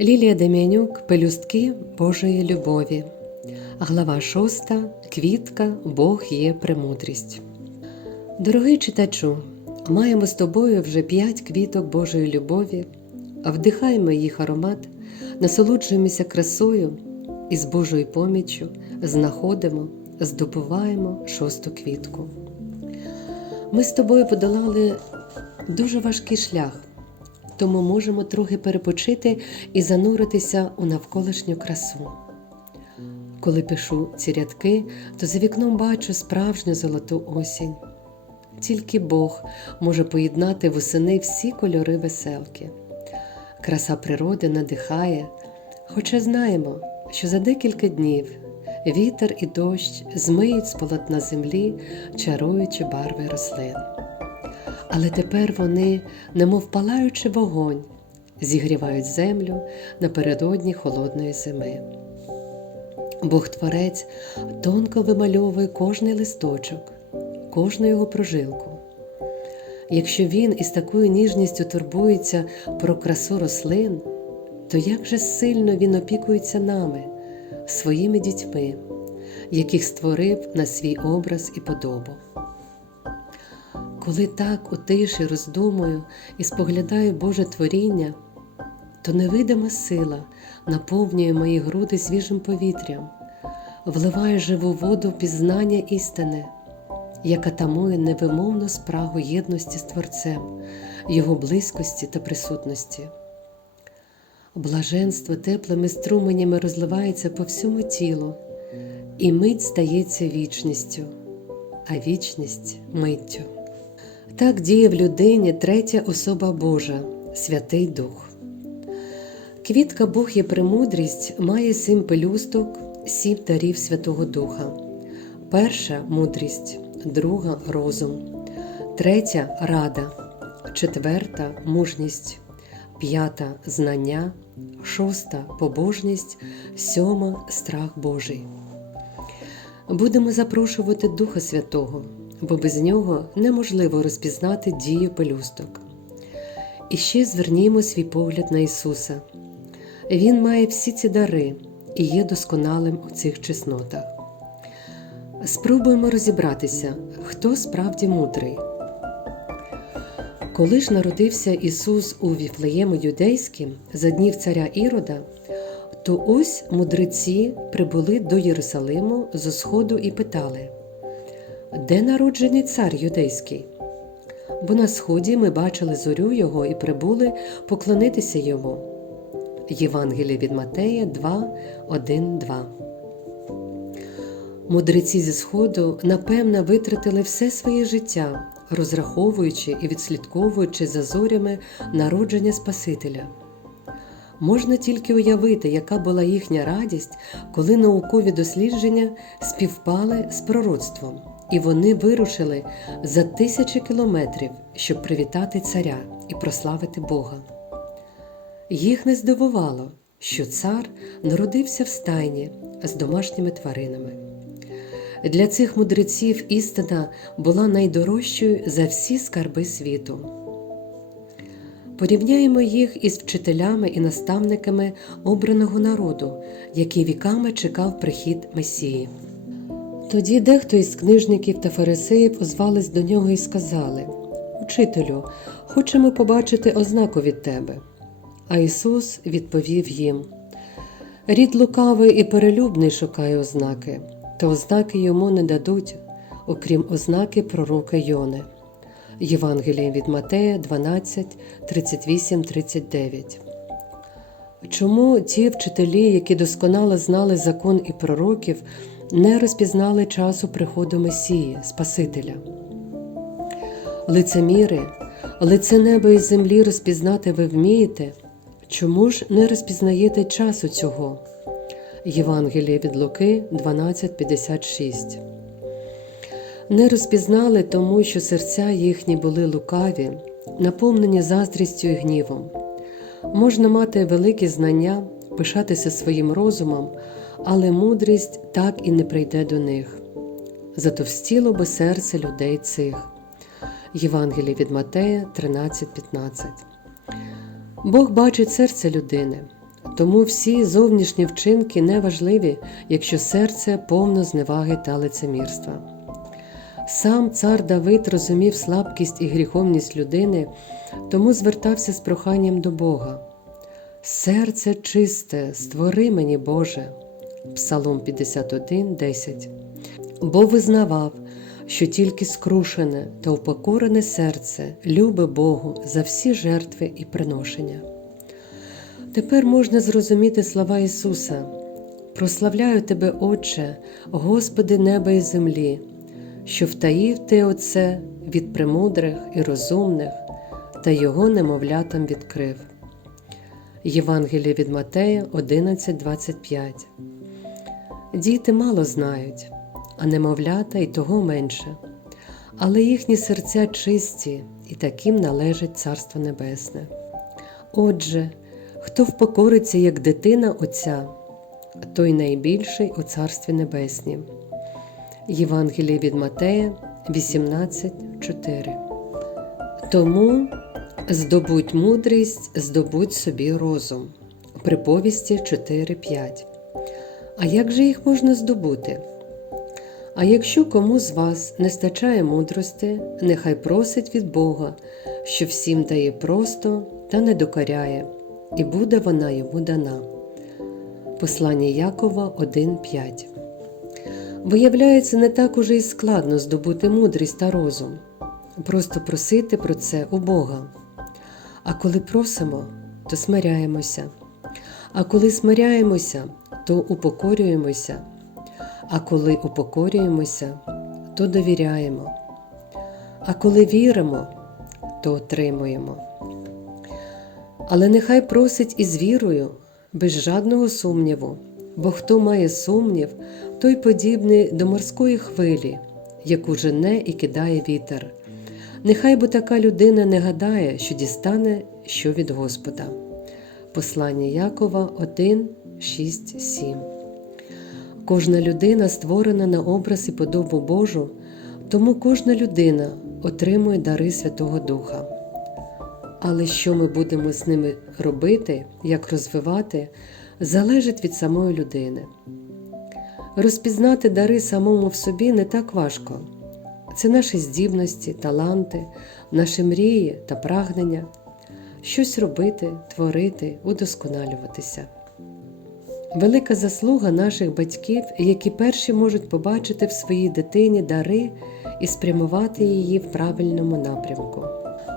Лілія Дем'янюк Пелюстки Божої любові. Глава 6. Квітка Бог є премудрість. Дорогий читачу, маємо з тобою вже п'ять квіток Божої любові, вдихаємо їх аромат, насолоджуємося красою і з Божою поміччю знаходимо, здобуваємо шосту квітку. Ми з тобою подолали дуже важкий шлях, тому можемо трохи перепочити і зануритися у навколишню красу. Коли пишу ці рядки, то за вікном бачу справжню золоту осінь. Тільки Бог може поєднати восени всі кольори веселки. Краса природи надихає, хоча знаємо, що за декілька днів вітер і дощ змиють з полотна землі, чаруючи барви рослин. Але тепер вони, немов палаючи вогонь, зігрівають землю напередодні холодної зими. Бог Творець тонко вимальовує кожний листочок, кожну його прожилку. Якщо він із такою ніжністю турбується про красу рослин, то як же сильно він опікується нами, своїми дітьми, яких створив на свій образ і подобу. Коли так у тиші роздумую і споглядаю Боже творіння, то невидима сила наповнює мої груди свіжим повітрям, вливає живу воду пізнання істини, яка тамує невимовну спрагу єдності з Творцем, Його близькості та присутності. Блаженство теплими струменями розливається по всьому тілу, і мить стається вічністю, а вічність миттю. Так діє в людині третя особа Божа, Святий Дух. Квітка Бог є премудрість, має сім пелюсток, сім дарів Святого Духа. Перша мудрість, друга розум, третя рада, четверта мужність, п'ята знання, шоста побожність, сьома страх Божий. Будемо запрошувати Духа Святого, бо без нього неможливо розпізнати дію пелюсток. І ще звернімо свій погляд на Ісуса. Він має всі ці дари і є досконалим у цих чеснотах. Спробуємо розібратися, хто справді мудрий. Коли ж народився Ісус у Віфлеєму юдейським за днів царя Ірода, то ось мудреці прибули до Єрусалиму зо сходу і питали, де народжений цар юдейський? Бо на сході ми бачили зорю його і прибули поклонитися йому. Євангеліє від Матея 2, 1, 2 Мудреці зі Сходу напевно витратили все своє життя, розраховуючи і відслідковуючи за зорями народження Спасителя. Можна тільки уявити, яка була їхня радість, коли наукові дослідження співпали з пророцтвом, і вони вирушили за тисячі кілометрів, щоб привітати царя і прославити Бога. Їх не здивувало, що цар народився в стайні з домашніми тваринами. Для цих мудреців істина була найдорожчою за всі скарби світу. Порівняємо їх із вчителями і наставниками обраного народу, який віками чекав прихід Месії. Тоді дехто із книжників та фарисеїв озвались до нього і сказали: Учителю, хочемо побачити ознаку від тебе. А Ісус відповів їм: Рід лукавий і перелюбний шукає ознаки, та ознаки йому не дадуть, окрім ознаки пророка Йони. Євангеліє від Матея 12, 38, 39. Чому ті вчителі, які досконало знали закон і пророків, не розпізнали часу приходу Месії, Спасителя? Лицеміри, лице неба і землі розпізнати ви вмієте? Чому ж не розпізнаєте часу цього? Євангеліє від Луки 12,56 Не розпізнали тому, що серця їхні були лукаві, наповнені заздрістю і гнівом. Можна мати великі знання, пишатися своїм розумом, але мудрість так і не прийде до них. Затовстіло би серце людей цих. Євангеліє від Матея 13,15 Бог бачить серце людини, Тому всі зовнішні вчинки неважливі, якщо серце повно зневаги та лицемірства. Сам цар Давид розумів слабкість і гріховність людини, тому звертався з проханням до Бога. Серце чисте, створи мені, Боже. Псалом 51, 10. Бо визнавав, що тільки скрушене та упокорене серце любить Богу за всі жертви і приношення. Тепер можна зрозуміти слова Ісуса: Прославляю Тебе, Отче, Господи неба і землі, що втаїв Ти Оце від премудрих і розумних, та Його немовлятам відкрив. Євангеліє від Матея 11.25 Діти мало знають, а немовлята й того менше, але їхні серця чисті, і таким належить Царство Небесне. Отже, хто впокориться, як дитина Отця, той найбільший у Царстві Небеснім. Євангеліє від Матея 18.4 Тому здобудь мудрість, здобудь собі розум. Приповісті 4.5 А як же їх можна здобути? А якщо кому з вас не стачає мудрости, нехай просить від Бога, що всім дає просто та не докоряє, і буде вона йому дана. Послання Якова 1.5 Виявляється, не так уже й складно здобути мудрість та розум, просто просити про це у Бога. А коли просимо, то смиряємося. А коли смиряємося, то упокорюємося. А коли упокорюємося, то довіряємо. А коли віримо, то отримуємо. Але нехай просить із вірою, без жадного сумніву, бо хто має сумнів, той подібний до морської хвилі, яку жене і кидає вітер. Нехай бо така людина не гадає, що дістане що від Господа. Послання Якова 1, 6, 7 Кожна людина створена на образ і подобу Божу, тому кожна людина отримує дари Святого Духа. Але що ми будемо з ними робити, як розвивати, залежить від самої людини. Розпізнати дари самому в собі не так важко. Це наші здібності, таланти, наші мрії та прагнення, щось робити, творити, удосконалюватися. Велика заслуга наших батьків, які перші можуть побачити в своїй дитині дари і спрямувати її в правильному напрямку.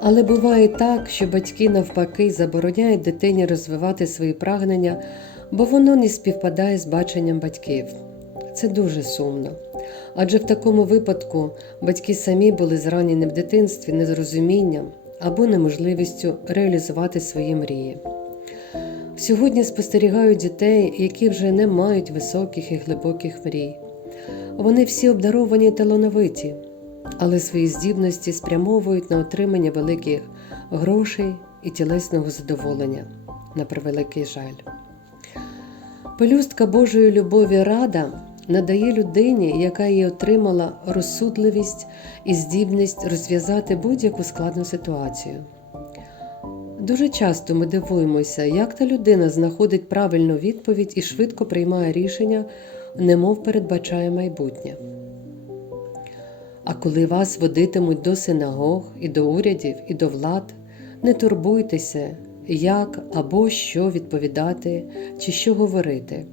Але буває так, що батьки навпаки забороняють дитині розвивати свої прагнення, бо воно не співпадає з баченням батьків. Це дуже сумно. Адже в такому випадку батьки самі були зранені в дитинстві незрозумінням або неможливістю реалізувати свої мрії. Сьогодні спостерігаю дітей, які вже не мають високих і глибоких мрій. Вони всі обдаровані талановиті, але свої здібності спрямовують на отримання великих грошей і тілесного задоволення, на превеликий жаль. Пелюстка Божої любові рада надає людині, яка її отримала розсудливість і здібність розв'язати будь-яку складну ситуацію. Дуже часто ми дивуємося, як та людина знаходить правильну відповідь і швидко приймає рішення, немов передбачає майбутнє. А коли вас водитимуть до синагог, і до урядів, і до влад, не турбуйтеся, як або що відповідати, чи що говорити.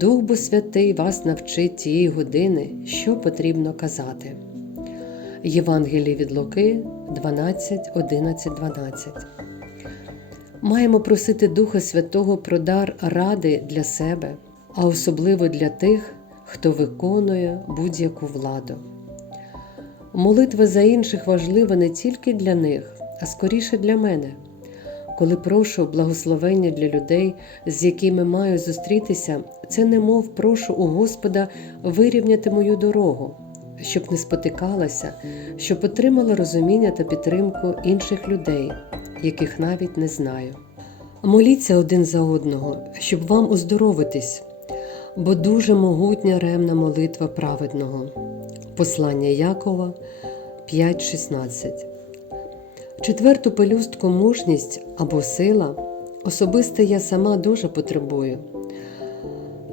Дух Бо Святий вас навчить тієї години, що потрібно казати. Євангеліє від Луки 12, 11, 12. Маємо просити Духа Святого про дар ради для себе, а особливо для тих, хто виконує будь-яку владу. Молитва за інших важлива не тільки для них, а скоріше для мене. Коли прошу благословення для людей, з якими маю зустрітися, це немов прошу у Господа вирівняти мою дорогу, щоб не спотикалася, щоб отримала розуміння та підтримку інших людей, яких навіть не знаю. Моліться один за одного, щоб вам оздоровитись, бо дуже могутня ремна молитва праведного. Послання Якова 5.16 Четверту пелюстку мужність або сила Особисто я сама дуже потребую.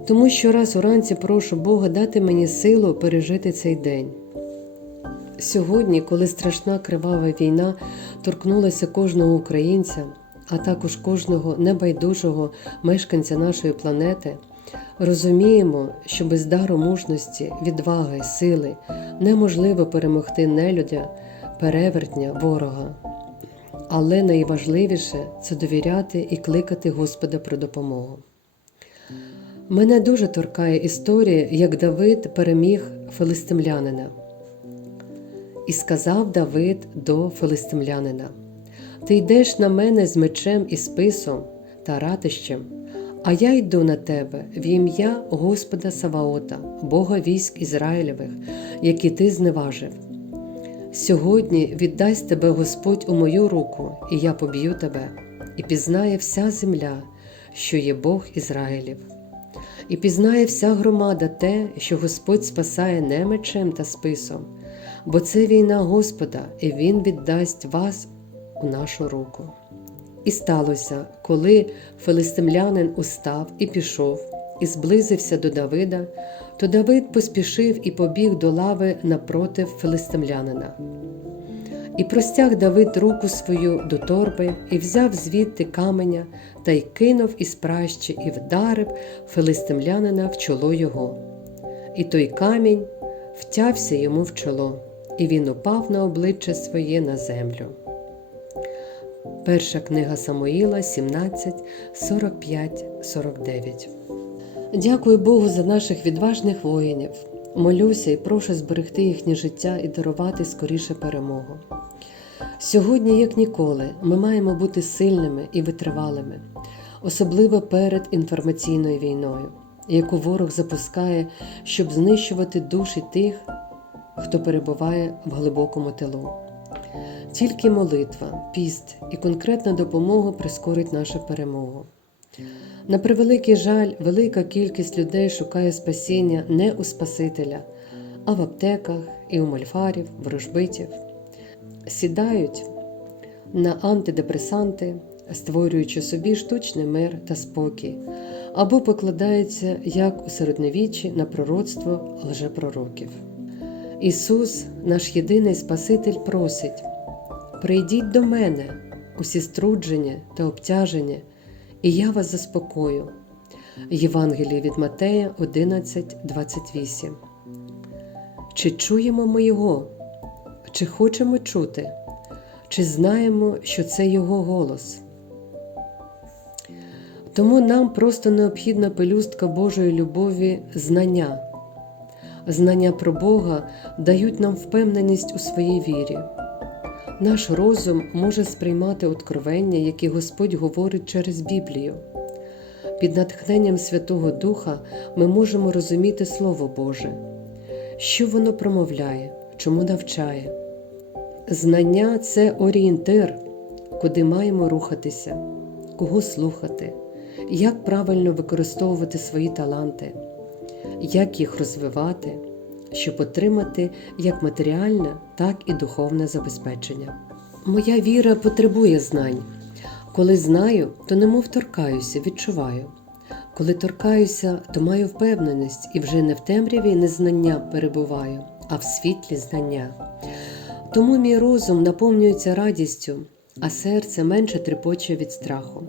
Тому щораз уранці прошу Бога дати мені силу пережити цей день. Сьогодні, коли страшна кривава війна торкнулася кожного українця, а також кожного небайдужого мешканця нашої планети, розуміємо, що без дару мужності, відваги, сили неможливо перемогти нелюдя, перевертня, ворога. Але найважливіше це довіряти і кликати Господа про допомогу. Мене дуже торкає історія, як Давид переміг филистимлянина. І сказав Давид до филистимлянина: Ти йдеш на мене з мечем і списом та ратищем, а я йду на тебе в ім'я Господа Саваота, Бога військ Ізраїлевих, які ти зневажив. Сьогодні віддасть тебе Господь у мою руку, і я поб'ю тебе, і пізнає вся земля, що є Бог Ізраїлів. І пізнає вся громада те, що Господь спасає не мечем та списом, бо це війна Господа, і Він віддасть вас у нашу руку. І сталося, коли филистимлянин устав і пішов, і зблизився до Давида, то Давид поспішив і побіг до лави напротив филистимлянина. І простяг Давид руку свою до торби, і взяв звідти каменя, та й кинув із пращі, і вдарив филистимлянина в чоло його. І той камінь втявся йому в чоло, і він упав на обличчя своє на землю. Перша книга Самоїла 17, 45, 49 Дякую Богу за наших відважних воїнів. Молюся і прошу зберегти їхнє життя і дарувати скоріше перемогу. Сьогодні, як ніколи, ми маємо бути сильними і витривалими, особливо перед інформаційною війною, яку ворог запускає, щоб знищувати душі тих, хто перебуває в глибокому тилу. Тільки молитва, піст і конкретна допомога прискорить нашу перемогу. На превеликий жаль, велика кількість людей шукає спасіння не у Спасителя, а в аптеках і у мальфарів, ворожбитів. Сідають на антидепресанти, створюючи собі штучний мир та спокій, або покладаються, як у середньовіччі, на пророцтво лжепророків. Ісус, наш єдиний Спаситель, просить: прийдіть до мене, усі струдження та обтяження і я вас заспокою. Євангеліє від Матея 11:28. Чи чуємо ми Його? Чи хочемо чути? Чи знаємо, що це Його голос? Тому нам просто необхідна пелюстка Божої любові знання. Знання про Бога дають нам впевненість у своїй вірі. Наш розум може сприймати откровення, які Господь говорить через Біблію. Під натхненням Святого Духа ми можемо розуміти Слово Боже, що воно промовляє, чому навчає. Знання це орієнтир, куди маємо рухатися, кого слухати, як правильно використовувати свої таланти, як їх розвивати щоб отримати як матеріальне, так і духовне забезпечення. Моя віра потребує знань. Коли знаю, то немов торкаюся, відчуваю. Коли торкаюся, то маю впевненість і вже не в темряві незнання перебуваю, а в світлі знання. Тому мій розум наповнюється радістю, а серце менше трепоче від страху.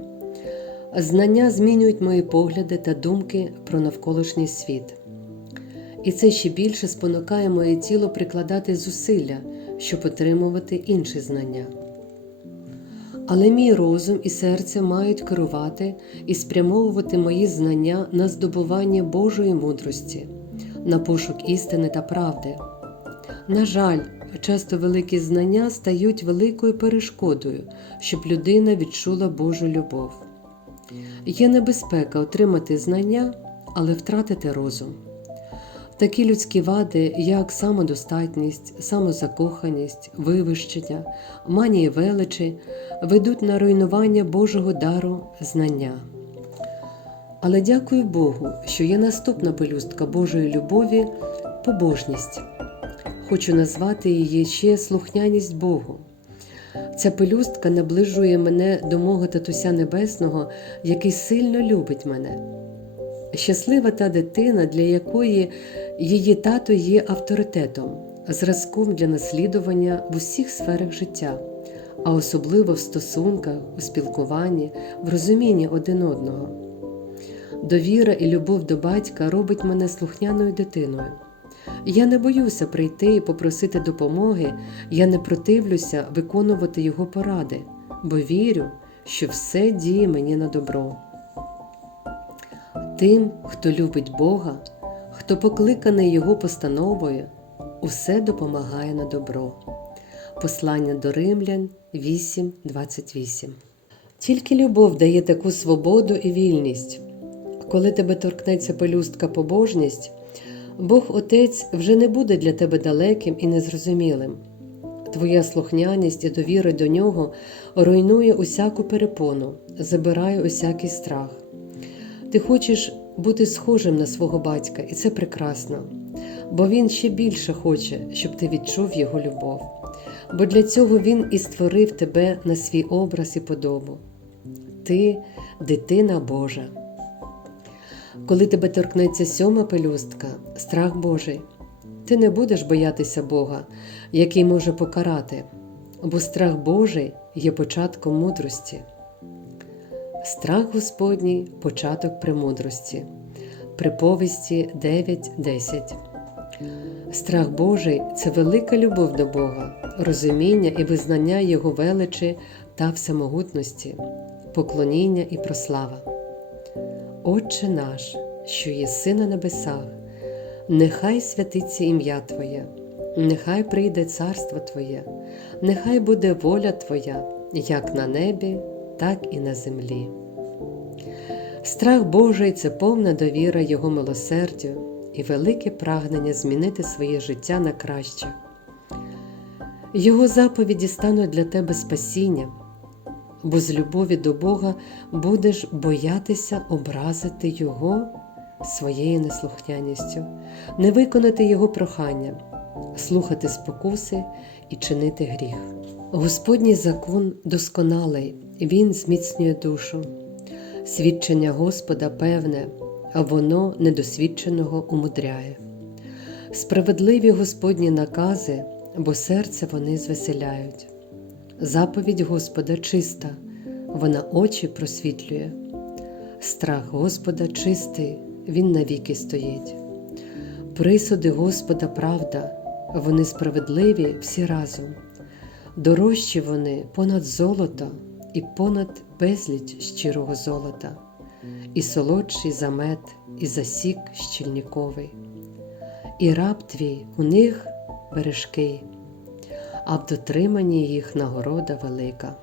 Знання змінюють мої погляди та думки про навколишній світ. І це ще більше спонукає моє тіло прикладати зусилля, щоб отримувати інші знання. Але мій розум і серце мають керувати і спрямовувати мої знання на здобування Божої мудрості, на пошук істини та правди. На жаль, часто великі знання стають великою перешкодою, щоб людина відчула Божу любов. Є небезпека отримати знання, але втратити розум. Такі людські вади, як самодостатність, самозакоханість, вивищення, манії величі, ведуть на руйнування Божого дару знання. Але дякую Богу, що є наступна пелюстка Божої любові побожність. Хочу назвати її ще слухняність Богу. Ця пелюстка наближує мене до мого татуся небесного, який сильно любить мене. Щаслива та дитина, для якої її тато є авторитетом, зразком для наслідування в усіх сферах життя, а особливо в стосунках, у спілкуванні, в розумінні один одного. Довіра і любов до батька робить мене слухняною дитиною. Я не боюся прийти і попросити допомоги, я не противлюся виконувати його поради, бо вірю, що все діє мені на добро. Тим, хто любить Бога, хто покликаний Його постановою, усе допомагає на добро. Послання до Римлян 8.28 Тільки любов дає таку свободу і вільність. Коли тебе торкнеться пелюстка побожність, Бог Отець вже не буде для тебе далеким і незрозумілим. Твоя слухняність і довіра до нього руйнує усяку перепону, забирає усякий страх. Ти хочеш бути схожим на свого батька, і це прекрасно, бо він ще більше хоче, щоб ти відчув його любов. Бо для цього він і створив тебе на свій образ і подобу. Ти дитина Божа. Коли тебе торкнеться сьома пелюстка, страх Божий, ти не будеш боятися Бога, який може покарати, бо страх Божий є початком мудрості. Страх Господній початок премудрості. Приповісті 9.10. Страх Божий це велика любов до Бога, розуміння і визнання Його величі та всемогутності, поклоніння і прослава. Отче наш, що єси на небесах, нехай святиться ім'я Твоє, нехай прийде царство Твоє, нехай буде воля Твоя, як на небі, так і на землі. Страх Божий це повна довіра Його милосердю і велике прагнення змінити своє життя на краще. Його заповіді стануть для тебе спасінням, бо з любові до Бога будеш боятися образити Його своєю неслухняністю, не виконати Його прохання, слухати спокуси і чинити гріх. Господній закон досконалий, Він зміцнює душу. Свідчення Господа певне, а воно недосвідченого умудряє. Справедливі Господні накази, бо серце вони звеселяють. Заповідь Господа чиста, вона очі просвітлює. Страх Господа чистий, Він навіки стоїть. Присуди Господа правда, вони справедливі всі разом. Дорожчі вони понад золото і понад безліч щирого золота, і солодший за мед, і засік щільніковий. І раб твій у них бережки, а в дотриманні їх нагорода велика.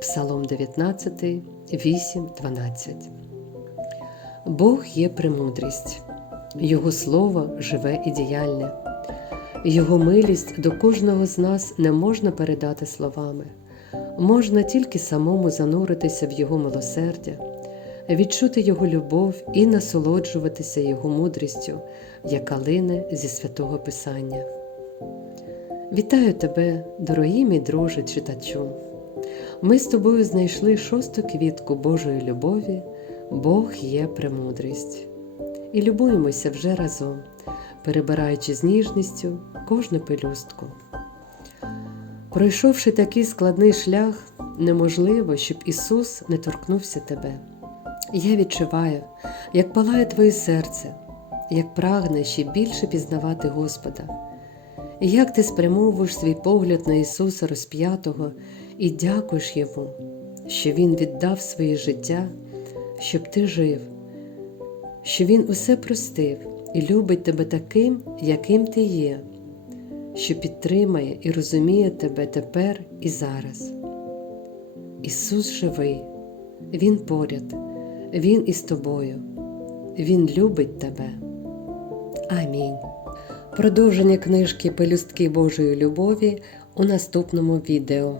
Псалом 19, 8, 12 Бог є премудрість, Його слово живе і діяльне, Його милість до кожного з нас не можна передати словами, можна тільки самому зануритися в Його милосердя, відчути Його любов і насолоджуватися Його мудрістю, яка лине зі святого Писання. Вітаю тебе, дорогий мій друже читачу! Ми з тобою знайшли шосту квітку Божої любові, Бог є премудрість. І любуємося вже разом, перебираючи з ніжністю кожну пелюстку. Пройшовши такий складний шлях, неможливо, щоб Ісус не торкнувся тебе. Я відчуваю, як палає твоє серце, як прагне ще більше пізнавати Господа, як ти спрямовуєш свій погляд на Ісуса розп'ятого і дякуєш Йому, що Він віддав своє життя, щоб ти жив, що Він усе простив і любить тебе таким, яким ти є, що підтримає і розуміє тебе тепер і зараз. Ісус живий, Він поряд, Він із тобою, Він любить тебе. Амінь. Продовження книжки Пелюстки Божої любові у наступному відео.